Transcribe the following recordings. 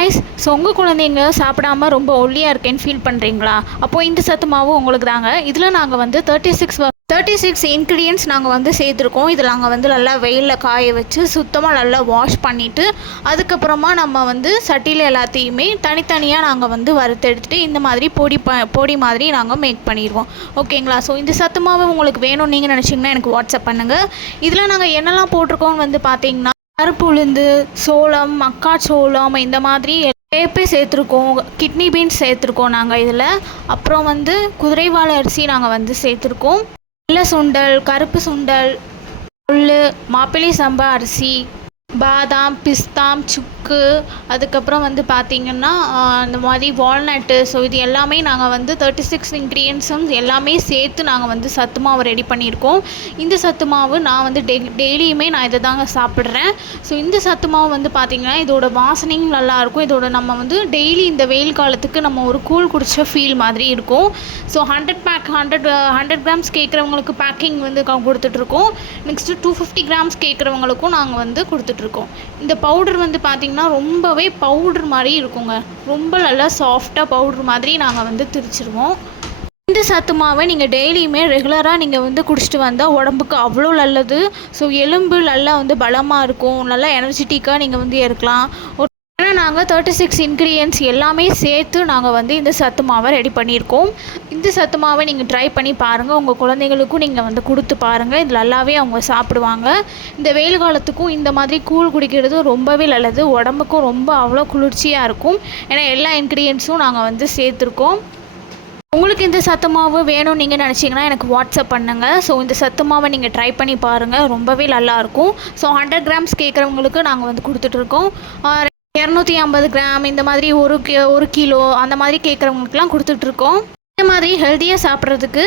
Guys, so உங்கள் குழந்தைங்க சாப்பிடாம ரொம்ப ஒல்லியாக இருக்கேன்னு ஃபீல் பண்ணுறீங்களா? அப்போது இந்த சத்து மாவு உங்களுக்கு தாங்க. இதில் நாங்கள் வந்து 36 இன்க்ரீடியன்ட்ஸ் நாங்கள் வந்து சேர்த்துருக்கோம். இதில் நாங்கள் வந்து நல்லா வெயிலில் காய வச்சு சுத்தமாக நல்லா வாஷ் பண்ணிவிட்டு அதுக்கப்புறமா நம்ம வந்து சட்டியில் எல்லாத்தையுமே தனித்தனியாக நாங்கள் வந்து வறுத்தெடுத்துட்டு இந்த மாதிரி பொடி மாதிரி நாங்கள் மேக் பண்ணிடுவோம். ஓகேங்களா? ஸோ இந்த சத்து மாவு உங்களுக்கு வேணும்னு நீங்கள் நினச்சிங்கன்னா எனக்கு வாட்ஸ்அப் பண்ணுங்கள். இதில் நாங்கள் என்னெல்லாம் போட்டிருக்கோன்னு வந்து பார்த்தீங்கன்னா கருப்பு உளுந்து, சோளம், மக்காச்சோளம், இந்த மாதிரி வேப்பை சேர்த்துருக்கோம், கிட்னி பீன்ஸ் சேர்த்துருக்கோம் நாங்கள் இதில். அப்புறம் வந்து குதிரைவாழை அரிசி நாங்கள் வந்து சேர்த்துருக்கோம், வெள்ளை சுண்டல், கருப்பு சுண்டல், கொள்ளு, மாப்பிள்ளை சம்பா அரிசி, பாதாம், பிஸ்தாம், சுக்கு, அதுக்கப்புறம் வந்து பார்த்திங்கன்னா இந்த மாதிரி வால்நட்டு. ஸோ இது எல்லாமே நாங்கள் வந்து 36 இன்க்ரீடியன்ட்ஸும் எல்லாமே சேர்த்து நாங்கள் வந்து சத்து மாவு ரெடி பண்ணியிருக்கோம். இந்த சத்து மாவு நான் வந்து டெய்லியுமே நான் இதை தாங்க சாப்பிட்றேன். ஸோ இந்த சத்து மாவு வந்து பார்த்திங்கன்னா இதோட வாசனையும் நல்லாயிருக்கும். இதோட நம்ம வந்து டெய்லி இந்த வெயில் காலத்துக்கு நம்ம ஒரு கூழ் குடித்த ஃபீல் மாதிரி இருக்கும். ஸோ 100 கிராம்ஸ் கேட்குறவங்களுக்கு பேக்கிங் வந்து கொடுத்துட்ருக்கோம். நெக்ஸ்ட்டு 250 கிராம்ஸ் கேட்குறவங்களுக்கும் நாங்கள் வந்து கொடுத்துட்ருக்கோம். இந்த பவுடர் வந்து பார்த்திங்கன்னா ரொம்பவே பவுடர் மாதிரி இருக்குங்க. ரொம்ப நல்லா சாஃப்டாக பவுடர் மாதிரி நாங்கள் வந்து திரிச்சிருவோம். இந்த சத்து மாவை நீங்கள் டெய்லியுமே ரெகுலராக நீங்கள் வந்து குடிச்சிட்டு வந்தால் உடம்புக்கு அவ்வளோ நல்லது. ஸோ எலும்பு நல்லா வந்து பலமாக இருக்கும், நல்லா எனர்ஜெட்டிக்காக நீங்கள் வந்து இருக்கலாம். ஏன்னா நாங்கள் 36 இன்க்ரீடியன்ட்ஸ் எல்லாமே சேர்த்து நாங்கள் வந்து இந்த சத்து மாவை ரெடி பண்ணியிருக்கோம். இந்த சத்து மாவை நீங்கள் ட்ரை பண்ணி பாருங்கள். உங்கள் குழந்தைங்களுக்கும் நீங்கள் வந்து கொடுத்து பாருங்கள். இது நல்லாவே அவங்க சாப்பிடுவாங்க. இந்த வெயில் காலத்துக்கும் இந்த மாதிரி கூழ் குடிக்கிறது ரொம்பவே நல்லது. உடம்புக்கும் ரொம்ப அவ்வளோ குளிர்ச்சியாக இருக்கும். ஏன்னா எல்லா இன்க்ரீடியன்ட்ஸும் நாங்கள் வந்து சேர்த்துருக்கோம். உங்களுக்கு இந்த சத்து மாவு வேணும்னு நீங்கள் நினச்சிங்கன்னா எனக்கு வாட்ஸ்அப் பண்ணுங்கள். ஸோ இந்த சத்து மாவை நீங்கள் ட்ரை பண்ணி பாருங்கள், ரொம்பவே நல்லாயிருக்கும். ஸோ 100 கிராம்ஸ் கேட்குறவங்களுக்கு நாங்கள் வந்து கொடுத்துட்ருக்கோம். 250 கிராம், இந்த மாதிரி ஒரு கிலோ அந்த மாதிரி கேட்குறவங்களுக்குலாம் கொடுத்துட்ருக்கோம். இந்த மாதிரி ஹெல்த்தியாக சாப்பிட்றதுக்கு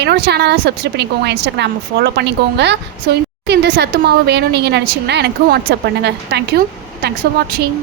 என்னோடய சேனலை சப்ஸ்கிரைப் பண்ணிக்கோங்க, இன்ஸ்டாகிராமை ஃபாலோ பண்ணிக்கோங்க. ஸோ இந்த சத்து மாவு வேணும்னு நீங்கள் நினச்சிங்கன்னா எனக்கு வாட்ஸ்அப் பண்ணுங்கள். தேங்க்யூ. தேங்க்ஸ் ஃபார் வாட்சிங்.